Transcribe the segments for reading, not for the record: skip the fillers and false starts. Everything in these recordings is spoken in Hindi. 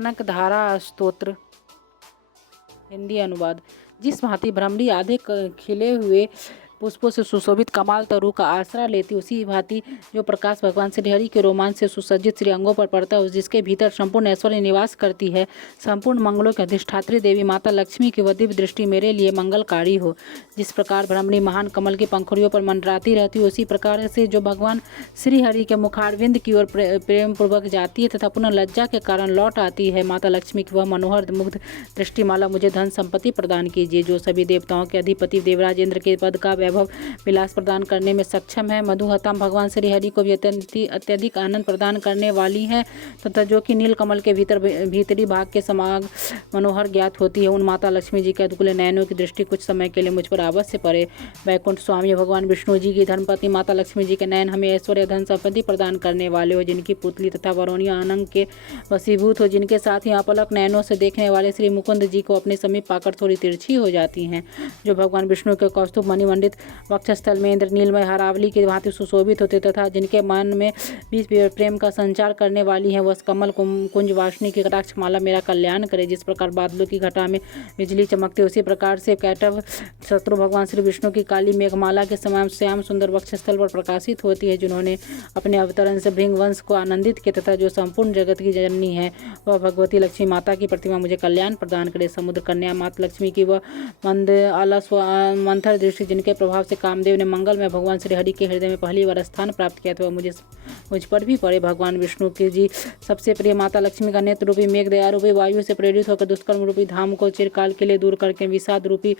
कनकधारा स्तोत्र। हिंदी अनुवाद। जिस भांति भ्रमरी आधे खिले हुए पुष्पों से सुशोभित कमाल तरु का आसरा लेती, उसी भांति जो प्रकाश भगवान श्रीहरि के रोमांच से सुसज्जित श्री अंगों पर पड़ता है, जिसके भीतर संपूर्ण ऐश्वर्य निवास करती है, संपूर्ण मंगलों की अधिष्ठात्री देवी माता लक्ष्मी की वह दिव्य दृष्टि मेरे लिए मंगलकारी हो। जिस प्रकार भ्रमरी महान कमल की पंखुड़ियों पर मंडराती रहती है, उसी प्रकार से जो भगवान श्रीहरि के मुखारविंद की ओर प्रेम पूर्वक जाती है तथा पुनः लज्जा के कारण लौट आती है, माता लक्ष्मी की वह मनोहर मुग्ध दृष्टिमाला मुझे धन संपत्ति प्रदान कीजिए। जो सभी देवताओं के अधिपति देवराज इंद्र के पद का वैभव विलास प्रदान करने में सक्षम है, मधुहताम भगवान श्रीहरि को भी अत्यधिक आनंद प्रदान करने वाली है तथा जो कि नील कमल के भीतरी भाग के समान मनोहर ज्ञात होती है, उन माता लक्ष्मी जी के अद्भुत नयनों की दृष्टि कुछ समय के लिए मुझ पर अवश्य पड़े। वैकुंठ स्वामी भगवान विष्णु जी की धर्मपत्नी माता लक्ष्मी जी के नयन हमें ऐश्वर्य धन संपत्ति प्रदान करने वाले हो, जिनकी पुतली तथा वरोनिया अनंग के वशीभूत हो, जिनके साथ ही अपलक नयनों से देखने वाले श्री मुकुंद जी को अपने समीप पाकर थोड़ी तिरछी हो जाती हैं, जो भगवान विष्णु के कौस्तुभ मणिमंडित वक्षस्थल में इंद्र नीलमय हरावली की भांति सुशोभित होते तथा जिनके मन में बीच प्रेम का संचार करने वाली है, वह कमल कुंज वासनी की कटाक्ष माला मेरा कल्याण करे। जिस प्रकार बादलों की घटा में बिजली चमकते, उसी प्रकार से कैटव शत्रु भगवान श्री विष्णु की काली मेघमाला के समान श्याम सुंदर वक्षस्थल पर प्रकाशित होती है, जिन्होंने अपने अवतरण से भृंग वंश को आनंदित किया तथा जो संपूर्ण जगत की जननी है, वह भगवती लक्ष्मी माता की प्रतिमा मुझे कल्याण प्रदान करे। समुद्र कन्या माता लक्ष्मी की वह मंद अलस मंथर दृष्टि, जिनके प्रभाव से कामदेव ने मंगल में भगवान श्रीहरि के हृदय में पहली बार स्थान प्राप्त किया था, वह मुझ पर भी पड़े। भगवान विष्णु की जी सबसे प्रिय माता लक्ष्मी का नेत्र रूपी मेघ दया रूपी वायु से प्रेरित होकर दुष्कर्म रूपी धाम को चिरकाल के लिए दूर करके विषाद रूपी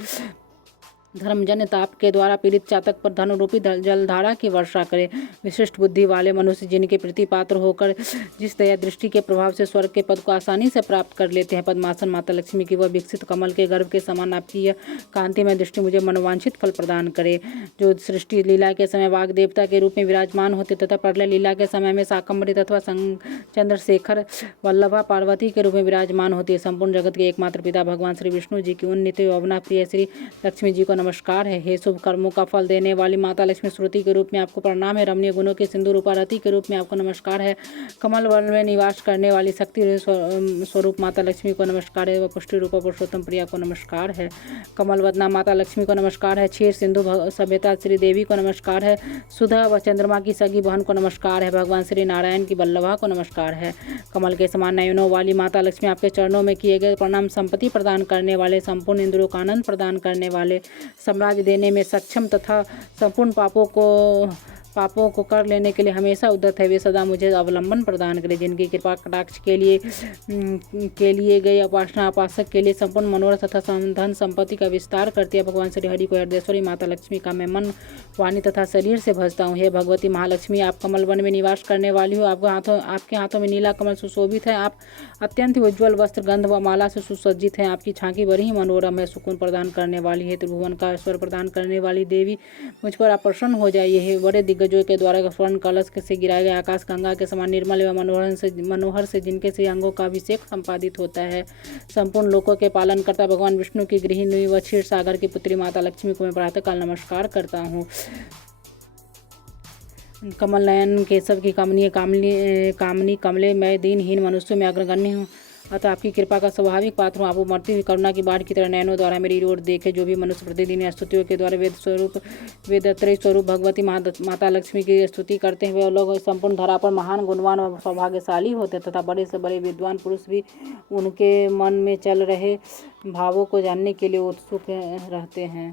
धर्मजन्य ताप के द्वारा पीड़ित चातक पर धन रूपी जलधारा की वर्षा करे। विशिष्ट बुद्धि वाले मनुष्य जिनके प्रति पात्र होकर जिस दया दृष्टि के प्रभाव से स्वर्ग के पद को आसानी से प्राप्त कर लेते हैं, पद्मासन माता लक्ष्मी की वह विकसित कमल के गर्भ के समान आपकी यह कांति में दृष्टि मुझे मनोवांछित फल प्रदान करे। जो सृष्टि लीला के समय वाग देवता के रूप में विराजमान होते तथा प्रलय लीला के समय में शाकंभरी अथवा चंद्रशेखर वल्लभा पार्वती के रूप में विराजमान होती है, संपूर्ण जगत के एकमात्र पिता भगवान श्री विष्णु जी की उन नित्य यौवना प्रिय श्री लक्ष्मी जी को नमस्कार है। हे शुभ कर्मों का फल देने वाली माता लक्ष्मी, श्रुति के रूप में आपको प्रणाम है। रमणीय गुणों के सिंधु रूपारती के रूप में आपको नमस्कार है। कमल वन में निवास करने वाली शक्ति स्वरूप माता लक्ष्मी को नमस्कार है। व पुष्टि रूप पुरुषोत्तम प्रिया को नमस्कार है। कमल वदना माता लक्ष्मी को नमस्कार है। क्षीर सिंधु सभ्यता श्री देवी को नमस्कार है। सुधा व चंद्रमा की सगी बहन को नमस्कार है। भगवान श्री नारायण की वल्लभा को नमस्कार है। कमल के समान नयनों वाली माता लक्ष्मी, आपके चरणों में किए गए प्रणाम संपत्ति प्रदान करने वाले, संपूर्ण इंद्रियों का आनंद प्रदान करने वाले, साम्राज्य देने में सक्षम तथा संपूर्ण पापों को कर लेने के लिए हमेशा उद्यत है, वे सदा मुझे अवलंबन प्रदान करें। जिनकी कृपा कटाक्ष के लिए गए उपासना उपासक के लिए संपूर्ण मनोरथ तथा धन संपत्ति का विस्तार करती है। भगवान श्री हरि को हृदयेश्वरी माता लक्ष्मी का मैं मन, वाणी तथा शरीर से भजता हूँ। हे भगवती महालक्ष्मी, आप कमल वन में निवास करने वाली हो। आपके हाथों में नीला कमल सुशोभित है। आप अत्यंत उज्ज्वल वस्त्र गंध व माला से सुसज्जित हैं। आपकी झांकी बड़ी ही मनोरम है, सुकून प्रदान करने वाली है। त्रिभुवन का ऐश्वर्य प्रदान करने वाली देवी, मुझ पर आप प्रसन्न हो जाइए। हे बड़े दिग्गजों के द्वारा स्वर्ण कलश से गिराए गए आकाश गंगा के समान निर्मल एवं मनोहर से जिनके से अंगों का अभिषेक संपादित होता है, संपूर्ण लोकों के पालन करता भगवान विष्णु की गृहिणी व क्षीर सागर की पुत्री माता लक्ष्मी को मैं प्रातःकाल नमस्कार करता हूँ। कमल नयन केशव की कामनी कमले मैं दीनहीन मनुष्यों में अग्रगण्य हूँ, अतः आपकी कृपा का स्वाभाविक पात्र हूँ। आप उमड़ती हुई करुणा की बाढ़ की तरह नयनों द्वारा मेरी ओर देखे। जो भी मनुष्य प्रतिदिन स्तुतियों के द्वारा वेदत्रय स्वरूप भगवती माता लक्ष्मी की स्तुति करते हैं, वे लोग संपूर्ण धरा पर महान गुणवान और सौभाग्यशाली होते तथा बड़े से बड़े विद्वान पुरुष भी उनके मन में चल रहे भावों को जानने के लिए उत्सुक रहते हैं।